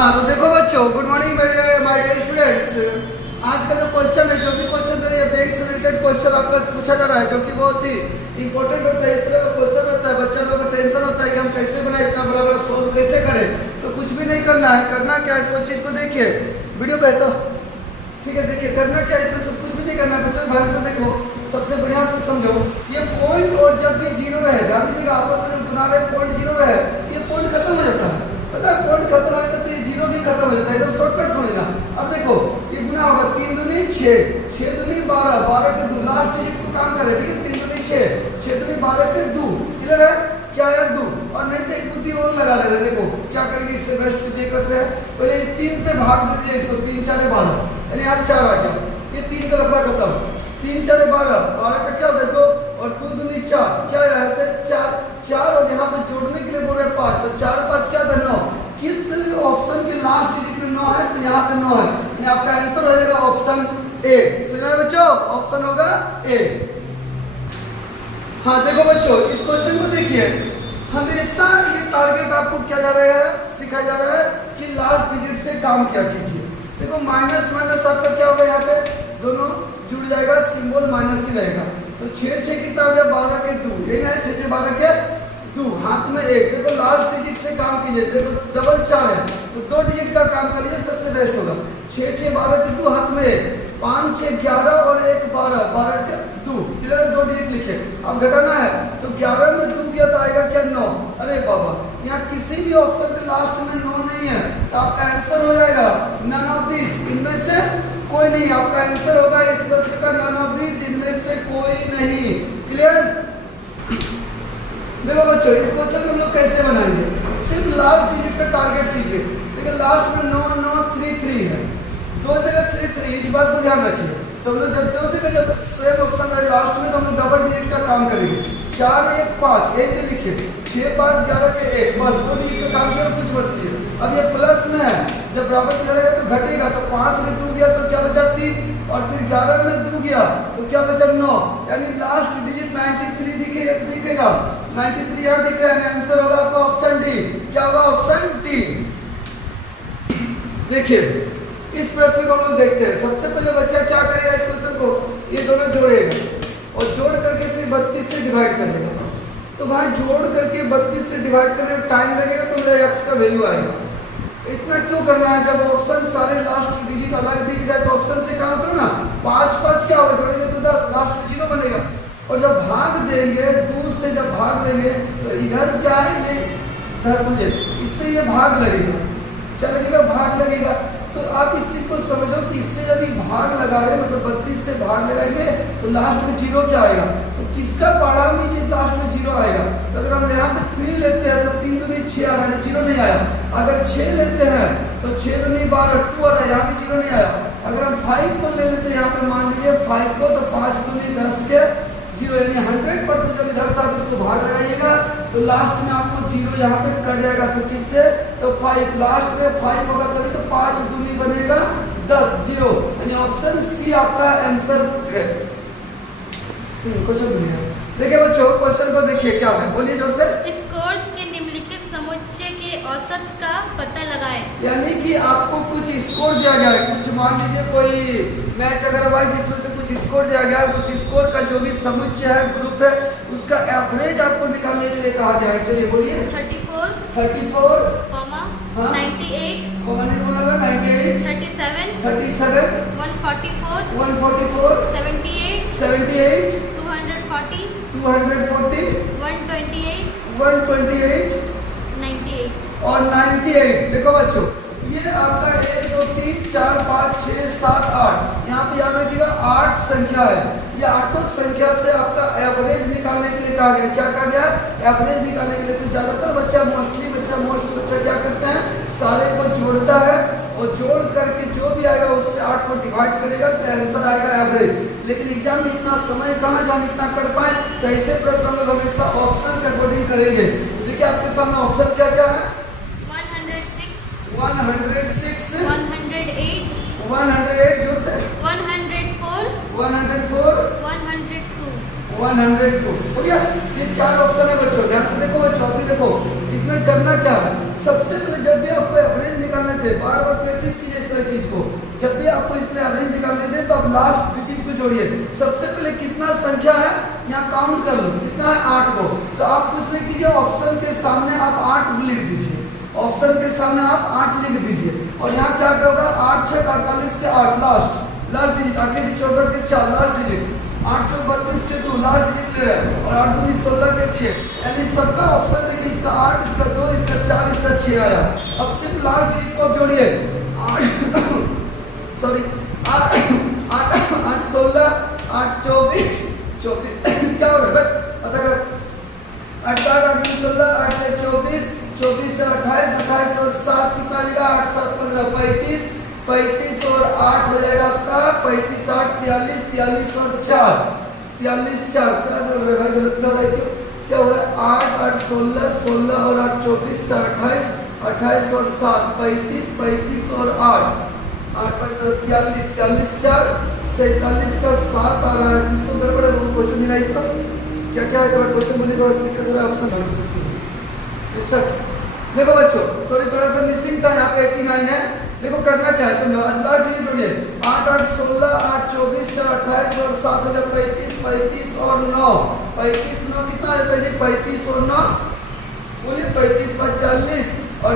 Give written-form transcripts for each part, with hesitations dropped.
हाँ तो देखो बच्चों, good morning my dear students. आज का जो क्वेश्चन है, जो भी क्वेश्चन है, बैंक से रिलेटेड क्वेश्चन आपका पूछा जा रहा है, जो कि बहुत ही इंपॉर्टेंट होता है। इस तरह का क्वेश्चन होता है, बच्चा लोगों को टेंशन होता है कि हम कैसे बनाए, इतना बड़ा बड़ा सोल्व कैसे करें। तो कुछ भी नहीं करना है, करना क्या है, सब चीज़ को देखिए वीडियो पे। तो ठीक है, देखिए करना क्या है, इसमें सब कुछ भी नहीं करना है बच्चों, ध्यान से देखो, सबसे बढ़िया से समझो। ये पॉइंट और जब भी जीरो रहे, ध्यान दीजिएगा, आपस में बना रहे पॉइंट जीरो रहे, ये पॉइंट खत्म हो जाता है। पता है, पॉइंट खत्म हो जाता है तो ये जीरो भी खत्म हो जाता है, एकदम शॉर्टकट समझना। अब देखो ये गुना होगा, 3 दूनी 6, 6 दूनी 12, 12 के 2, लास्ट डिजिट को काम करे, ठीक है, 3 दूनी 6, 6 दूनी 12 के 2, क्लियर है, क्या है 2। और नहीं तो एक बुद्धि और लगा ले रहे, देखो क्या करेंगे, इससे बेस्ट विधि करते हैं, पहले 3 से भाग दीजिए इसको, 3 4 12, यानी आज 4 आ गया, ये 3 का लफड़ा खत्म, 3 4 12, 12 का क्या होता है 2, और 2 दूनी 4, क्या है ऐसे 4 4, और यहाँ पे जोड़ने के लिए बोल रहे हैं 5, तो 4 5 क्या था 9। किस ऑप्शन के लास्ट डिजिट में 9 है, तो यहाँ पे 9 है, यानी आपका आंसर हो जाएगा ऑप्शन ए। समझ में बच्चों, ऑप्शन होगा ए। हाँ देखो बच्चों, इस क्वेश्चन को देखिए, हमेशा ये टारगेट आपको क्या जा रहा है, सिखाया जा रहा है कि लास्ट डिजिट से काम क्या कीजिए। देखो माइनस माइनस आपका क्या होगा, यहाँ पे दोनों जुड़ जाएगा, सिंबल माइनस ही रहेगा, तो 6 6 कितना हो गया 12 के 2, ये ना 6 6 12 के 2, हाथ में 1। देखो लास्ट डिजिट से काम कीजिए, देखो डबल 4 है तो 2 डिजिट का काम कर लीजिए, सबसे बेस्ट होगा। 6 6 12 के 2, हाथ में 1, 5 6 11 और 1 12, 12 के 2, क्लियर, 2 डिजिट लिखे। अब घटाना है तो 11 में 2 गया तो आएगा क्या 9। अरे बाबा, यहाँ किसी भी ऑप्शन के लास्ट में 9 नहीं है, तो आपका आंसर हो जाएगा नन ऑफ दिस, इनमें से कोई नहीं। आपका आंसर होगा इस प्रश्न का नन ऑफ दिस, इनमें से कोई नहीं, क्लियर। देखो बच्चों, इस क्वेश्चन को हम लोग कैसे बनाएंगे, सिर्फ लास्ट डिजिट पे टारगेट कीजिए। देखिए लास्ट में 9 9 3 3 है, 2 जगह 3 3, इस बात को ध्यान रखिए। तो हम लोग जब 2 जगह जब सेम ऑप्शन है लास्ट में, तो हम लोग डबल डिजिट का काम करेंगे। 4 1 5, 1 पे लिखिए, 6 5 11 के 1, बस 2 डिजिट का काम किया, कुछ मत किए। अब ये प्लस में है, जब बराबर की जाएगा तो घटेगा, तो 5 में 2 गया तो क्या बचा 3, और फिर 11 में 2 गया तो क्या बचा 9, यानी लास्ट डिजिट 93 दिखेगा, 93 यहाँ दिख रहा है, आंसर होगा आपका ऑप्शन डी। क्या होगा, ऑप्शन डी। देखिए इस प्रश्न को हम लोग देखते हैं। सबसे पहले बच्चा क्या करेगा, इस क्वेश्चन को ये दोनों जोड़ेगा और जोड़ करके फिर 32 से डिवाइड करेगा। तो भाई जोड़ करके 32 से डिवाइड करने में टाइम लगेगा, तो मेरा एक्स का वैल्यू आएगा। इतना क्यों करना है, जब ऑप्शन सारे लास्ट डिजिट अलग दिख जाए तो ऑप्शन से काम करो ना। 5 5 क्या होगा, जोड़ेंगे तो 10, लास्ट में 0 बनेगा। और जब भाग देंगे, 2 से जब भाग देंगे तो इधर क्या है, ये इधर समझे, इससे ये भाग लगेगा, क्या लगेगा, भाग लगेगा। तो आप इस चीज को समझो कि इससे जब ये भाग लगा रहे हैं, मतलब 32 से भाग लगाएंगे तो लास्ट में 0 क्या आएगा, तो किसका पारा में ये लास्ट में 0 आएगा। तो अगर हम यहाँ पे 3 लेते हैं तो 3 दूनी 6 आ रहा है, 0 नहीं आया। अगर 6 लेते हैं तो 6 दूनी 12, 2 आ रहा है, यहाँ पे 0 नहीं आया। अगर हम 5 को ले लेते हैं, यहाँ पे मान लीजिए 5 को, तो 5 दूनी 10 के 0, यानी 100% जब इधर से आप इसको भाग लगाइएगा तो लास्ट में आपको 0 यहाँ पे कट जाएगा, तो किससे, तो 5, लास्ट में 5 होगा तभी तो 5 दूनी बनेगा 10, 0, यानी ऑप्शन सी आपका आंसर है। क्वेश्चन बोलिए। देखिए बच्चों, क्वेश्चन को देखिए क्या है, बोलिए जोर से। इस कोर्स के निम्नलिखित समुच्चय के औसत का पता लगाएं। यानी कि आपको कुछ स्कोर दिया गया है, कुछ मान लीजिए कोई मैच अगर भाई जिसमें से कुछ स्कोर दिया गया है, उस स्कोर का जो भी समुच्चय है, ग्रुप है, उसका एवरेज आपको निकालने के लिए कहा गया है। चलिए बोलिए। 34 34 कॉमा हाँ? 98 कॉमा नहीं बोला, 98 37 37 144 144 78 78 240 240 128 128 98 और 98। देखो बच्चों, ये आपका 1 2 3 4 5 6 7 8, यहाँ पे याद रखिएगा 8 संख्या है। ये 8 संख्या से आपका एवरेज निकालने के लिए कहा गया। क्या कहा गया, एवरेज निकालने के लिए। तो ज्यादातर बच्चा मोस्ट बच्चा क्या करते हैं, सारे को जोड़ता है और जोड़ करके जो भी आएगा उससे 8 को डिवाइड करेगा तो आंसर आएगा एवरेज। लेकिन एग्जाम में इतना समय कहाँ जो हम इतना कर पाए, तो ऐसे प्रश्न हम लोग हमेशा ऑप्शन के अकॉर्डिंग करेंगे। तो देखिए आपके सामने ऑप्शन क्या क्या है, 106 106 108 108 जोर से 104 104 102 102 हो गया। ये 4 ऑप्शन है बच्चों, ध्यान से देखो बच्चों, अभी देखो इसमें करना क्या है। सबसे पहले जब भी आपको एवरेज निकालना जानते हैं, बार बार प्रैक्टिस कीजिए इस तरह चीज को। जब भी आपको इस तरह एवरेज निकालने दें तो आप लास्ट डिजिट को जोड़िए। सबसे पहले कितना संख्या है यहाँ काउंट कर लो, कितना है 8 को। तो आप कुछ नहीं कीजिए, ऑप्शन के सामने आप 8 लिख दीजिए, ऑप्शन के सामने आप 8 लिख दीजिए। और यहाँ क्या होगा, 8 6 48 के 8 लास्ट डिजिट, 8 64 के 4 लास्ट डिजिट, 8 चौक 32 के 2 लास्ट डिजिट ले रहा है, और 8 दूनी 16 के 6। यानी सबका ऑप्शन देखिए, इसका 8, इसका 2, इसका 4, इसका 6 आया। अब सिर्फ लास्ट डिजिट को जोड़िए, 8 16 8 24 क्या हो रहा है पता कर, 8 8 16 8 24 24 4 28 28 और 7 कितना आ जाएगा, 8 7 15 35 35 और 8 हो जाएगा आपका 35 8 43 43 और 4 43 4 क्या हो रहा है भाई, गलत हो रहा है क्यों, क्या हो रहा है, 8 8 16 16 और 8 24 4 28 28 और 7 35 35 और 8 8 43 43 4 47 का 7 आ रहा है। कुछ तो गड़बड़ है, वो क्वेश्चन मिला तो क्या क्या है, थोड़ा क्वेश्चन बोलिए, थोड़ा सा लिखकर थोड़ा ऑप्शन है सबसे स्टार्ट। देखो बच्चों, सॉरी थोड़ा सा मिसिंग था, यहाँ पे 89 है। देखो करना क्या है समझो, लास्ट डिजिट जोड़िए, 8 8 16 8 24 4 28 और 7 हो जाए 35 35 और 9 35 9 कितना आ जाता है जी, 35 और 9 बोलिए 35 5 40 और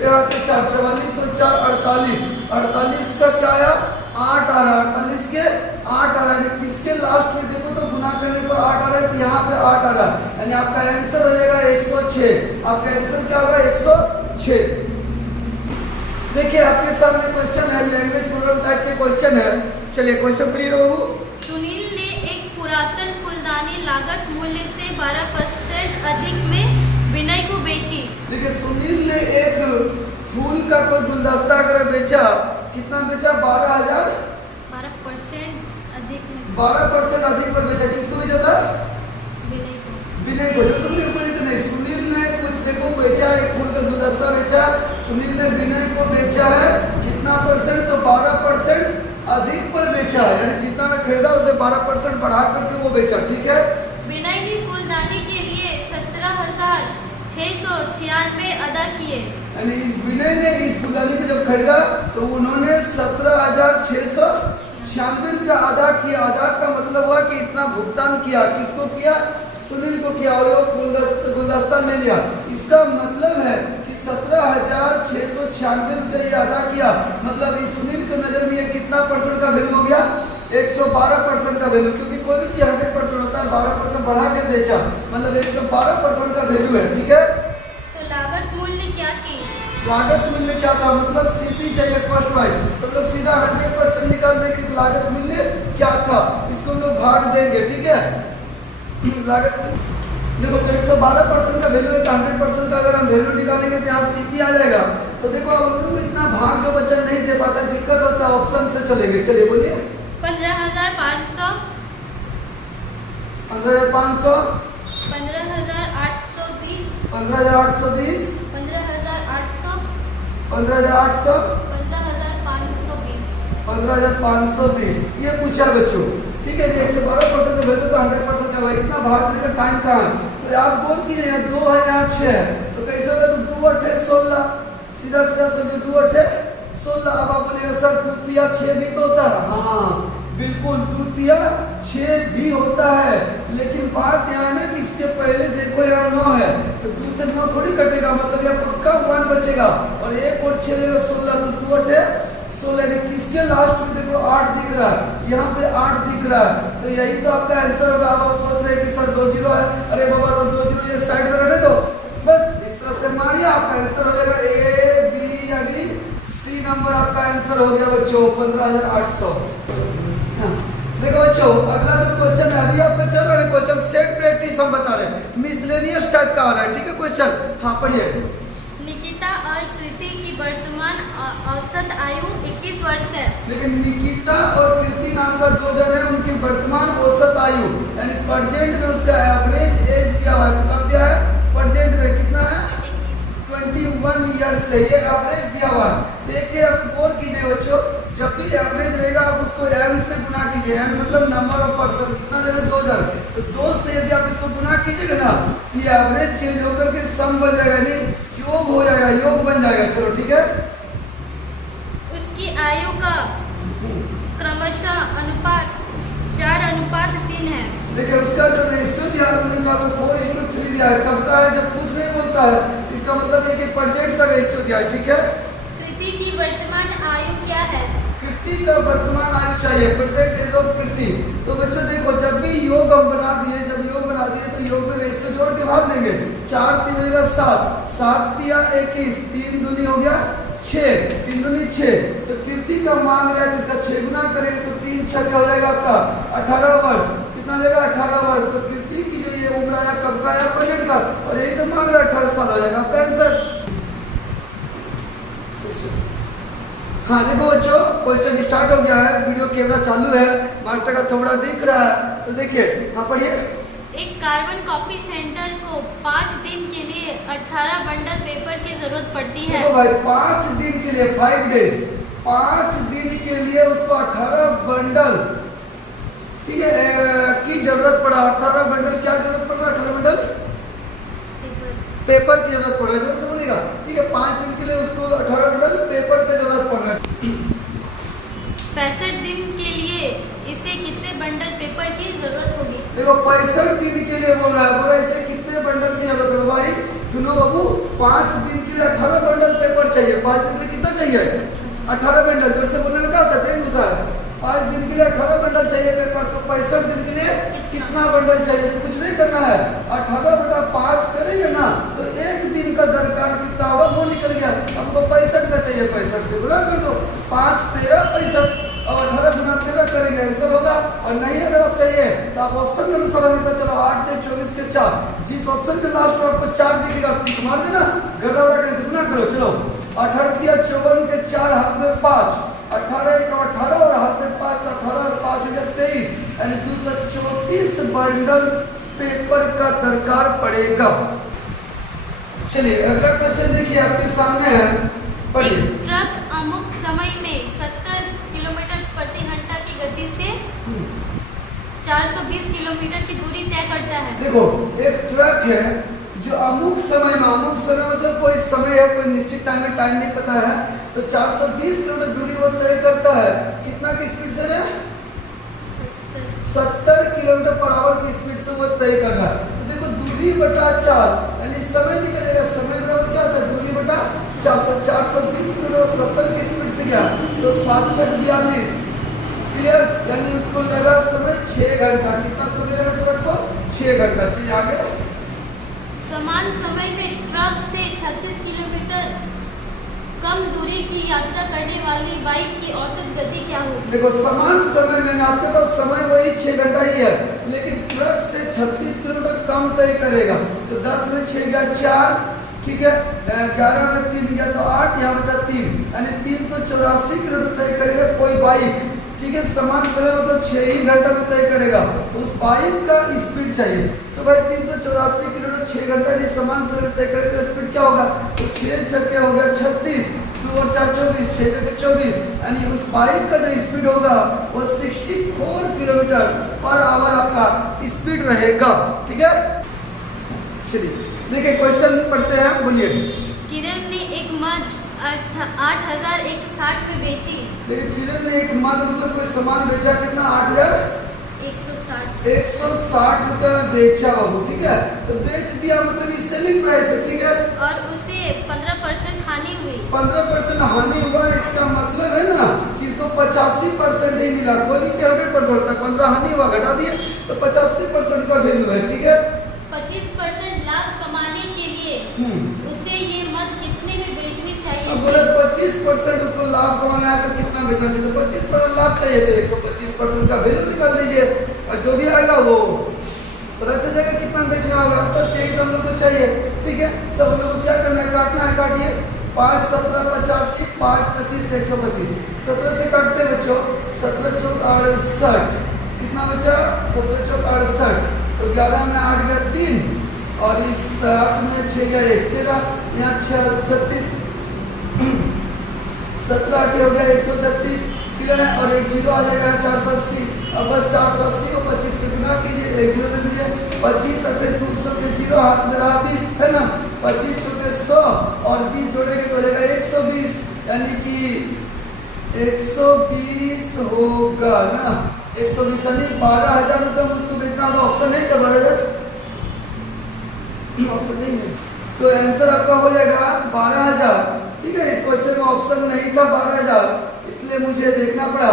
यहाँ से 4 44 और 4 48 48 का क्या आया, 8 आ रहा है, 48 के 8 आ रहा है। किसके लास्ट में देखो तो गुना करने पर 8 आ रहा है, तो यहाँ पे 8 आ रहा है, यानी आपका आंसर हो जाएगा 106। आपका आंसर क्या होगा, 106। देखिए आपके सामने क्वेश्चन है, लैंग्वेज प्रोग्राम टाइप के क्वेश्चन है। चलिए क्वेश्चन पढ़िए बाबू। सुनील ने एक पुरातन फूलदानी लागत मूल्य से 12% अधिक में विनय को बेची। देखिए सुनील ने एक फूल का कोई गुलदस्ता अगर बेचा, कितना बेचा, 12,000 12% अधिक में 12% अधिक पर बेचा। किसको बेचा था, विनय को। विनय को। जब सुनील को तो नहीं, सुनील ने कुछ देखो बेचा, एक फूल का गुलदस्ता बेचा, सुनील ने विनय को बेचा है कितना परसेंट, तो 12% अधिक पर बेचा है, यानी जितना मैं खरीदा उसे 12% बढ़ा करके वो बेचा, ठीक है। विनय ने फूलदानी के लिए 17,696 अदा किए। यानी विनय ने इस फूलदानी को जब खरीदा तो उन्होंने 17,696 रुपया अदा किया। अदा का मतलब हुआ कि इतना भुगतान किया, किसको किया, सुनील को किया, और वो गुलदस्ता ले लिया। इसका मतलब है कि 17,696 रुपये ये अदा किया, मतलब इस सुनील के नजर में ये कितना परसेंट का वैल्यू हो गया, 112% का वैल्यू, क्योंकि कोई भी चीज 100% होता है, 12% बढ़ा के बेचा, मतलब 112% का वैल्यू है, ठीक है। तो लागत मूल्य क्या थी, लागत मूल्य क्या था, मतलब सीपी चाहिए फर्स्ट प्राइस, तो लोग सीधा 100% निकाल देंगे कि लागत मूल्य क्या था, इसको हम लोग भाग देंगे, ठीक है। लागत देखो तो 112% का वैल्यू है, तो 100% का अगर हम वैल्यू निकालेंगे तो यहाँ सीपी आ जाएगा। तो देखो अब हम लोग इतना भाग जो बच्चा नहीं दे पाता, दिक्कत होता है, ऑप्शन से चलेंगे। चलिए बोलिए, 15,500 15,500 15,820 15,820 15,800 15,800 15,520 15,520 ये पूछा बच्चों, ठीक है। 112% का वैल्यू तो 100% का, भाई इतना भाग देने का टाइम कहाँ है। तो आप बोल कीजिए, यहाँ 2 है, यहाँ 6 है, तो कैसे होगा, तो 2 8 16, सीधा सीधा समझो 2 8 16। अब आप बोलेगा सर 2 तिया 6 भी तो होता है, हाँ बिल्कुल 2 तिया 6 भी होता है, लेकिन बात यहाँ है ना कि इसके पहले देखो यहाँ 9 है, तो 2 से 9 थोड़ी कटेगा, मतलब यहाँ पक्का 1 बचेगा, और 1 और 6 लेगा 16, तो 2 8 16, यानी किसके लास्ट में देखो 8 दिख रहा है, यहाँ पे 8 दिख रहा है, तो यही तो आपका आंसर होगा। अब आप सोच रहे हैं कि सर 2 0 है, अरे बाबा तो 2 0 ये साइड में रहने दो, बस इस तरह से मारिए, आपका आंसर हो जाएगा ए बी यानी सी नंबर आपका आंसर हो गया बच्चों, 15,800। देखो बच्चों अगला जो क्वेश्चन है, अभी आपका चल रहा है क्वेश्चन सेट प्रैक्टिस हम बता रहे हैं, मिसलेनियस टाइप का आ रहा है, ठीक है क्वेश्चन। हाँ पढ़िए। निकिता और कृति की वर्तमान औसत आयु 21 वर्ष है। लेकिन निकिता और कृति नाम का 2 जन है, उनकी वर्तमान औसत आयु यानी प्रेजेंट में उसका एवरेज एज दिया हुआ है, कब दिया है, प्रेजेंट में कितना है, 21 ईयर्स से ये एवरेज दिया हुआ है। देखिए आप गौर कीजिए बच्चों, जब भी एवरेज रहेगा आप उसको n से गुना कीजिए, n मतलब नंबर ऑफ पर्सन, कितना जन है, 2 जन, तो 2 से यदि आप इसको गुना कीजिएगा ना, ये एवरेज चेंज होकर के सम बन जाएगा, यानी योग हो जाएगा, योग बन जाएगा। चलो ठीक है, आयु का क्रमशः अनुपात 4:3 है। देखिए उसका जो रेशियो दिया है उन्होंने आपको 4:3 दिया है। कब का है? जब कुछ नहीं बोलता है, इसका मतलब है कि परसेंट का रेशियो दिया है। ठीक है, कृति की वर्तमान आयु क्या है? कृति का वर्तमान आयु चाहिए, परसेंटेज ऑफ कृति। तो बच्चों देखो, जब भी योग हम बना दिए, जब योग बना दिए तो योग में रेशियो जोड़ के भाग देंगे। 4 3 हो जाएगा 7, 7 तिया 21, 3 दूनी हो गया 6, 3 दूनी 6। तो कृति का मान है जिसका 6 गुना करेंगे तो 3 6 क्या हो जाएगा आपका 18 वर्ष। कितना हो जाएगा 18 वर्ष। तो कृति की जो ये उम्र आया कब का आया? प्रेजेंट का। और एक तो मांग रहा 18 साल हो जाएगा आपका आंसर। हाँ देखो बच्चों, क्वेश्चन स्टार्ट हो गया है, वीडियो कैमरा चालू है, मास्टर का थोड़ा दिख रहा है। तो देखिए हाँ पढ़िए। एक कार्बन कॉपी सेंटर को 5 दिन के लिए 18 बंडल पेपर की जरूरत पड़ती है। देखो भाई 5 दिन के लिए 5 डेज, 5 दिन के लिए उसको 18 बंडल, ठीक है, की जरूरत पड़ा। 18 बंडल क्या जरूरत पड़ रहा है? 18 बंडल पेपर की जरूरत पड़ रहा है। जरूरत समझेगा, ठीक है। 5 दिन के लिए उसको 18 बंडल पेपर की जरूरत पड़ रहा है। 65 दिन के लिए इसे कितने बंडल पेपर की जरूरत होगी? देखो 65 दिन के लिए बोल रहा है, बोल रहा है इसे कितने बंडल की जरूरत है भाई? सुनो बाबू, 5 दिन के लिए 18 बंडल पेपर चाहिए। 5 दिन के लिए कितना चाहिए? 18 बंडल। जोर से बोलने में क्या होता है? बेग घुसा है। 5 दिन के लिए 18 बंडल चाहिए पेपर। तो 65 दिन के लिए कितना बंडल चाहिए? तो कुछ नहीं करना है, 18/5 करेंगे ना तो 1 दिन का दरकार कितना होगा वो निकल गया। हमको 65 का चाहिए, 65 से गुणा कर दो, 5 13 65 और 18 गुना 13 करेंगे, आंसर होगा। और नहीं अगर आप चाहिए तो आप ऑप्शन के अनुसार हमेशा चलो। 8 दे 24 के 4, जिस ऑप्शन के लास्ट में आपको 4 दिखेगा टिक मार देना, गड़ा उड़ा कर गुना करो। चलो 18 दिया 54 के 4, हाथ में 5, 18 1 18 और हाथ में 5, 18 और 5 हो जाए 23, यानी 234 बंडल पेपर का दरकार पड़ेगा। चलिए अगला क्वेश्चन देखिए आपके सामने है, पढ़िए। एक ट्रक अमुक समय में 70 किलोमीटर प्रति घंटा की गति से 420 किलोमीटर की दूरी तय करता है। देखो एक ट्रक है जो अमुक समय में, अमुक समय मतलब कोई समय है, कोई निश्चित टाइम में, टाइम नहीं पता है, तो 420 किलोमीटर दूरी वो तय करता है। कितना की स्पीड से है? 70 किलोमीटर पर आवर की स्पीड से वो तय कर रहा है। तो देखो दूरी बटा 4 यानी समय निकलेगा। समय बराबर क्या होता है? दूरी बटा 4। तो 420 किलोमीटर 70 की स्पीड से गया तो 7 6 42, क्लियर? यानी उसको लगा समय 6 घंटा। कितना समय लगा ट्रक को? 6 घंटा। चलिए आगे। समान समय में ट्रक से 36 किलोमीटर कम दूरी की यात्रा करने वाली बाइक की औसत गति क्या होगी? देखो समान समय में आपके पास समय वही 6 घंटा ही है, लेकिन ट्रक से 36 किलोमीटर कम तय करेगा। तो 10 में 6 गया 4, ठीक है, 11 में 3 गया तो 8, यहाँ बचा 3, यानी 384 किलोमीटर तय करेगा कोई बाइक, ठीक है। समान समय मतलब 6 ही घंटा में तय करेगा। तो उस बाइक का स्पीड चाहिए। तो भाई 384 किलोमीटर 6 घंटा नहीं समान समय तय करेगा तो स्पीड क्या होगा? तो 6 छक्के हो गया 36, 2 और 4 24, 6 के 24, यानी उस बाइक का जो स्पीड होगा वो 64 किलोमीटर पर आवर आपका स्पीड रहेगा, ठीक है। चलिए देखिए क्वेश्चन पढ़ते हैं, बोलिए। किरण ने एक मध 8160 में बेची। देखिए किरण ने एक मद मतलब कोई सामान बेचा, कितना? 8160 रुपए में बेचा बाबू, ठीक है। तो बेच दिया मतलब ये सेलिंग प्राइस है, ठीक है। और उसे 15% हानि हुई। 15% हानि हुआ, इसका मतलब है ना कि इसको 85% ही मिला। कोई 100% था, 15 हानि हुआ, घटा दिए तो 85% का वैल्यू है, ठीक है। 25% लाभ कमाने के लिए उसे ये मद कितने में बेचनी चाहिए? अब बोले 25% उसको लाभ कमाना है तो कितना बेचना चाहिए? तो 25% लाभ चाहिए तो 125% का वैल्यू निकाल लीजिए और जो भी आएगा वो पता चल जाएगा कितना बेचना होगा। बस यही तो हम लोग को चाहिए, ठीक है। तो हम लोग को क्या करना है? काटना है, काटिए। 5 17 85, 5 25 125, 17 से काटते हैं बच्चों, 17 चौक 68, कितना बचा? 17 चौक 68, तो 11 में 8 गया 3 और इस 7 में 6 गया 1, 13, यहाँ 36, 17 8 हो गया 136, क्लियर है। और एक जीरो आ जाएगा 480। अब बस 480 को 25 से गुना कीजिए, एक जीरो दे दीजिए। 25 अटे 200 के जीरो, हाथ में रहा 20, है ना। 25 चौके 100 और 20 जोड़ेंगे तो हो जाएगा 120, यानी कि 120 होगा ना, 120 यानी 12,000 रुपये मुझको बेचना होगा। ऑप्शन नहीं क्या 12,000? ऑप्शन नहीं है, तो आंसर आपका हो जाएगा 12,000। ठीक है, इस क्वेश्चन में ऑप्शन नहीं था 12,000, इसलिए मुझे देखना पड़ा।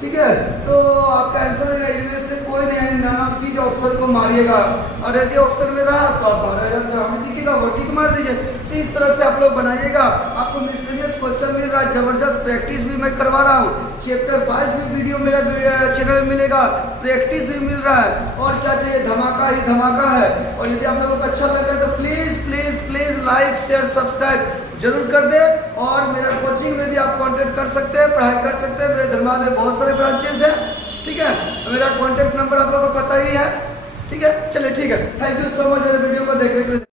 ठीक है, तो आपका आंसर है इनमें से कोई नहीं, यानी नन ऑफ दीज ऑप्शन को मारिएगा, और यदि ऑप्शन में रहा तो आप 12,000 जहाँ में दिखेगा वो टिक मार दीजिए। तो इस तरह से आप लोग बनाइएगा। आपको मिसलेनियस क्वेश्चन मिल रहा है, जबरदस्त प्रैक्टिस भी मैं करवा रहा हूँ। चैप्टर 22 भी वीडियो मेरा चैनल में मिलेगा, प्रैक्टिस भी मिल रहा है, और क्या चाहिए, धमाका ही धमाका है। और यदि आप लोगों को अच्छा लग रहा है तो please please please like share subscribe जरूर कर दे। और मेरा कोचिंग में भी आप कांटेक्ट कर सकते हैं, पढ़ाई कर सकते हैं। मेरे धनबाद में बहुत सारे ब्रांचेस हैं। ठीक है, मेरा कांटेक्ट नंबर आप लोगों को पता ही है। ठीक है, चलिए ठीक है, थैंक यू सो मच मेरे वीडियो को देखने के लिए।